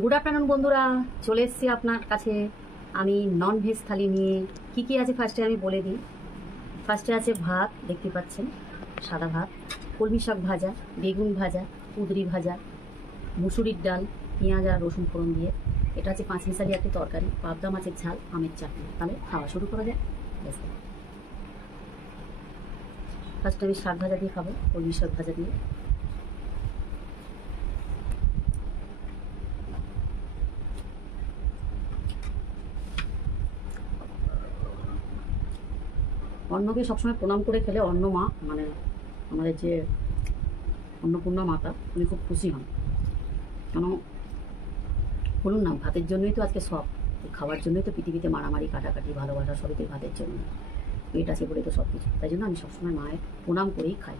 Good afternoon বন্ধুরা, চলে এসেছি আপনার কাছে আমি নন ভেজ থালি নিয়ে। কি আছে ফার্স্টে আমি বলে দিই। ফার্স্টে আছে ভাত, দেখতে পাচ্ছেন সাদা ভাত, কলমি শাক ভাজা, বেগুন ভাজা, কুঁদরি ভাজা, মুসুরির ডাল, পেঁয়াজ আর রসুন ফোড়ন দিয়ে। এটা আছে 5 মিশালি একটি তরকারি, পাবদা মাছের ঝাল, আমের চাটনি। তাহলে খাওয়া শুরু করা যায়। ফার্স্টে আমি শাক ভাজা দিয়ে খাবো, কলমি শাক ভাজা দিয়ে। অন্নকে সবসময় প্রণাম করে খেলে অন্ন মা, মানে আমাদের যে অন্নপূর্ণা মাতা, উনি খুব খুশি হন। কেন বলুন না, ভাতের জন্যই তো আজকে সব, খাওয়ার জন্যই তো পৃথিবীতে মারামারি কাটাকাটি ভালোবাসা সবই তো ভাতের জন্য। পেট আছে বলে তো সব কিছু, তাই জন্য আমি সবসময় মায়ের প্রণাম করেই খাই।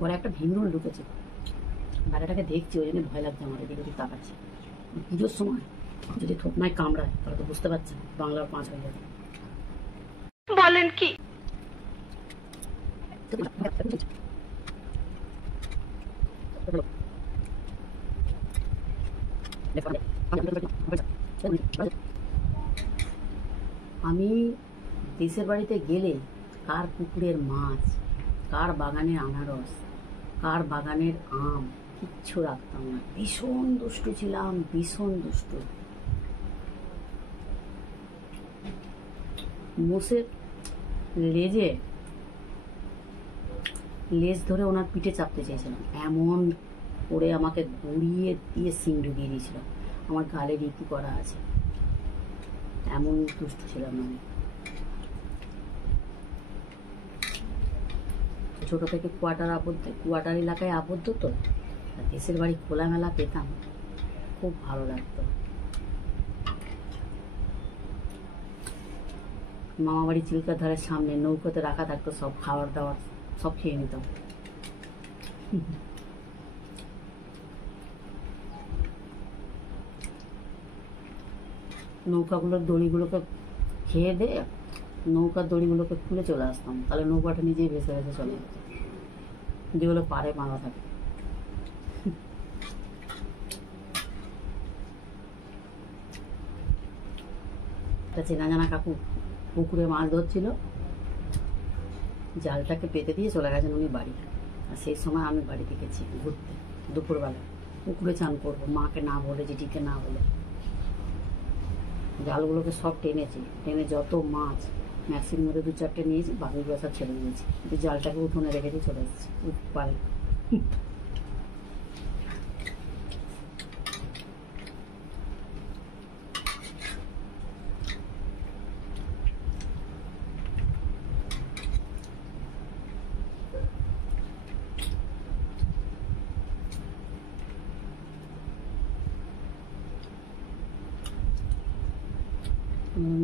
ঘরে একটা ভিন্নল ঢুকেছে, বাড়িটাকে দেখছি, ওই জন্য ভয় লাগছে আমার, এদিকে তাকাচ্ছি। পুজোর সময় যদি থোপনায় কামড়ায় তাহলে তো বুঝতে পারছেন বাংলার 5 হয়ে যাবে। বলেন কি? আমি দেশের বাড়িতে গেলে কার পুকুরের মাছ, কার বাগানের আনারস, কার বাগানের আম কিচ্ছু রাখতাম না। ভীষণ দুষ্টু ছিলাম, ভীষণ দুষ্টু। মোষের লেজ ধরে ওনার পিঠে চাপতে চেয়েছিলাম, এমন করে আমাকে গড়িয়ে দিয়ে সিং ঢুকিয়ে দিয়েছিল। আমার গালে রীতি করা আছে, এমন দুষ্টু ছিলাম আমি। ছোট থেকে কোয়ার্টার এলাকায় আবদ্ধ তো, দেশের বাড়ি খোলামেলা পেতাম, খুব ভালো লাগতো। মামা বাড়ি চিল্কার ধারের সামনে নৌকোতে রাখা থাকতো সব খাবার দাবার, সব খেয়ে নিতাম। নৌকাগুলোর দড়িগুলোকে খেয়ে দিয়ে নৌকার দড়িগুলোকে খুলে চলে আসতাম, তাহলে নৌকাটা নিজেই ভেসে ভেসে চলে যেত, যেগুলো পাড়ে বাঁধা থাকে। একটা চেনা জানা কাকু পুকুরে মাছ ধরছিল, জালটাকে পেতে দিয়ে চলে গেছেন উনি বাড়ি। আর সেই সময় আমি বাড়িতে গেছি ঘুরতে, দুপুরবেলা পুকুরে চান করবো, মাকে না বলে, জেঠিকে না বলে। জালগুলোকে সব টেনেছি, টেনে যত মাছ ম্যাক্সির মধ্যে 2-4টে নিয়েছি, বাকিগুলো সব ছেড়ে দিয়েছি। কিন্তু জালটাকে উঠোনে রেখে দিয়ে চলে এসেছি পারে।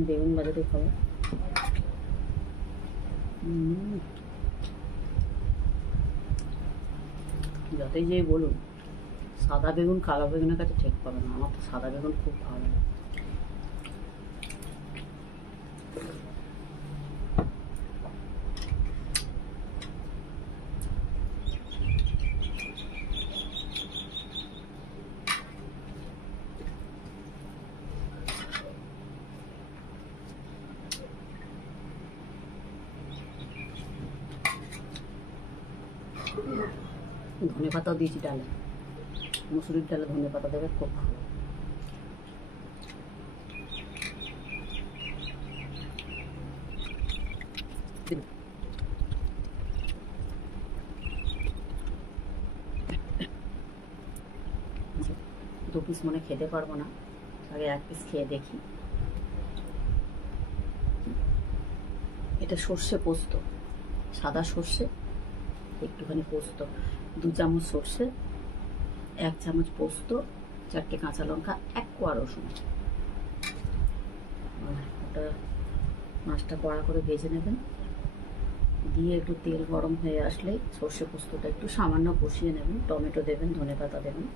বেগুন বাজাতে খাবো। যতই যেই বলুন, সাদা বেগুন কালো বেগুনের কাছে ঠিক পাবে না। আমার তো সাদা বেগুন খুব ভালো লাগে। ধনে পাতাও দিয়েছি ডালে, মুসুরির ডালে ধনে পাতা দেবে, খুব ভালো। দু পিস মনে খেতে পারবো না, আগে 1 পিস খেয়ে দেখি। এটা সর্ষে পোস্ত, সাদা সর্ষে, একটুখানি পোস্ত, 2 চামচ সর্ষে, 1 চামচ পোস্ত, 4টে কাঁচা লঙ্কা, 1 কোয়া রসুন। ওটা মাছটা কড়া করে ভেজে নেবেন, দিয়ে একটু তেল গরম হয়ে আসলে সর্ষে পোস্তটা একটু সামান্য কষিয়ে নেবেন, টমেটো দেবেন, ধনে পাতা দেবেন,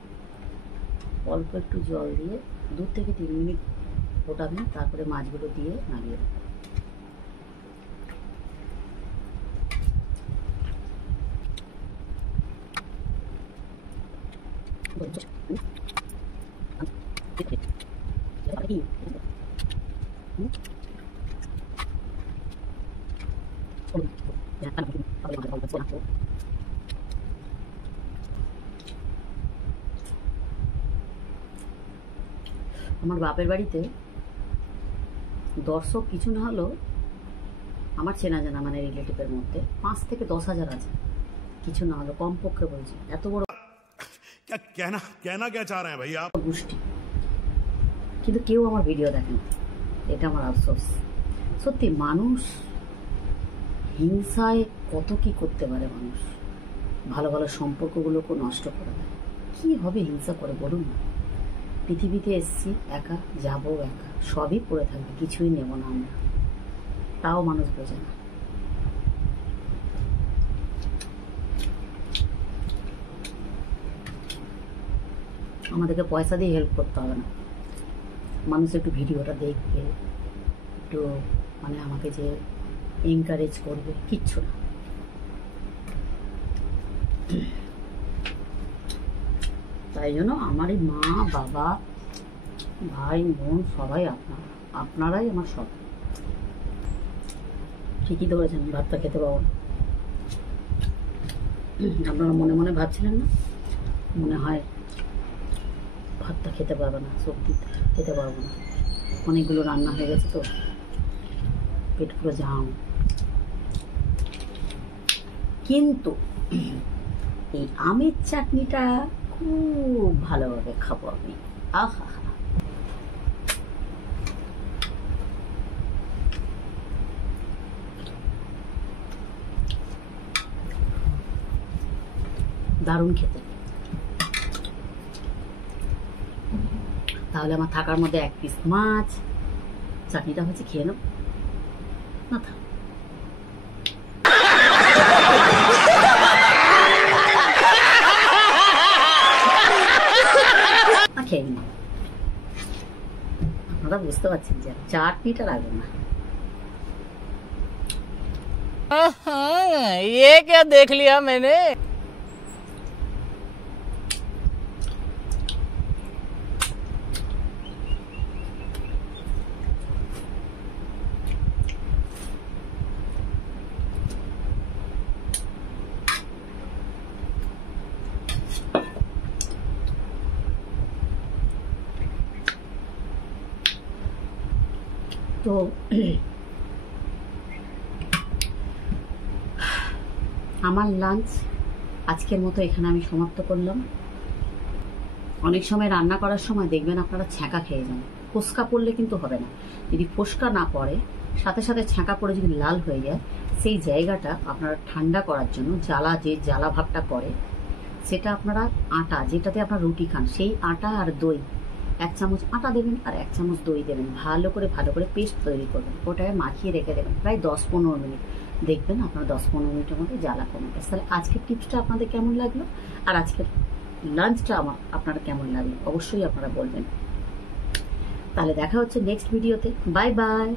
অল্প একটু জল দিয়ে 2 থেকে 3 মিনিট ফোটাবেন, তারপরে মাছগুলো দিয়ে নামিয়ে দেবেন। আমার বাপের বাড়িতে দর্শক কিছু না হলেও আমার চেনা জানা মানে রিলেটিভের মধ্যে 5 থেকে 10,000 আছে, কিছু না হলো কমপক্ষে বলছি। এত বড় कहना क्या चाह रहे हैं भाई आप? গোষ্ঠী, কিন্তু কেউ আমার ভিডিও দেখে না, এটা আমার আফসোস। সত্যি মানুষ হিংসায় কত কি করতে পারে, মানুষ ভালো ভালো সম্পর্কগুলোকে নষ্ট করে দেয়। কি হবে হিংসা করে বলুন না? পৃথিবীতে এসছি একা, যাবো একা, সবই পড়ে থাকবে, কিছুই নেব না আমরা, তাও মানুষ বোঝে না। আমাদেরকে পয়সা দিয়ে হেল্প করতে হবে না, মানুষ একটু ভিডিওটা দেখবে, একটু মানে আমাকে যে এনকারেজ করবে, কিচ্ছু না। তাই জন্য আমারই মা বাবা ভাই বোন সবাই আপনারাই আমার সব। ঠিকই ধরেছেন, ভাতটা খেতে পাবো না। আপনারা মনে মনে ভাবছিলেন না, মনে হয় ভাতটা খেতে পারবে না, সত্যি খেতে পারবো না, অনেকগুলো রান্না হয়ে গেছে তো, পেট পুরো জাম। কিন্তু এই আমের চাটনিটা খুব ভালোভাবে খাবো আমি। আহা, দারুণ খেতে। তাহলে আমার থাকার মধ্যে 1 পিস মাছ, চাটনিটা হচ্ছে খেয়ে নেব না, থাক। খেয়ে নিন, আপনারা বুঝতে পারছেন যে চাটনিটা লাগবে না। ये क्या देख लिया मैंने। তো আমার লাঞ্চ আজকের মতো এখানে আমি সমাপ্ত করলাম। অনেক সময় রান্না করার সময় দেখবেন আপনারা ছ্যাঁকা খেয়ে যান, ফোসকা পড়লে কিন্তু হবে না। যদি ফোসকা না পড়ে, সাথে সাথে ছ্যাঁকা পড়ে যদি লাল হয়ে যায়, সেই জায়গাটা আপনারা ঠান্ডা করার জন্য যে জ্বালা ভাবটা করে, সেটা আপনারা আটা যেটাতে আপনারা রুটি খান, সেই আটা আর দই, 1 চামচ আটা দেবেন আর 1 চামচ দই দেবেন, ভালো করে পেস্ট তৈরি করবেন, ওটায় মাখিয়ে রেখে দেবেন প্রায় 10-15 মিনিট। দেখবেন আপনার 10-15 মিনিটের মধ্যে জ্বালা কমে গেছে। তাহলে আজকের টিপসটা আপনাদের কেমন লাগলো, আর আজকের লাঞ্চটা আপনারা কেমন লাগলো অবশ্যই আপনারা বলবেন। তাহলে দেখা হচ্ছে নেক্সট ভিডিওতে। Bye bye.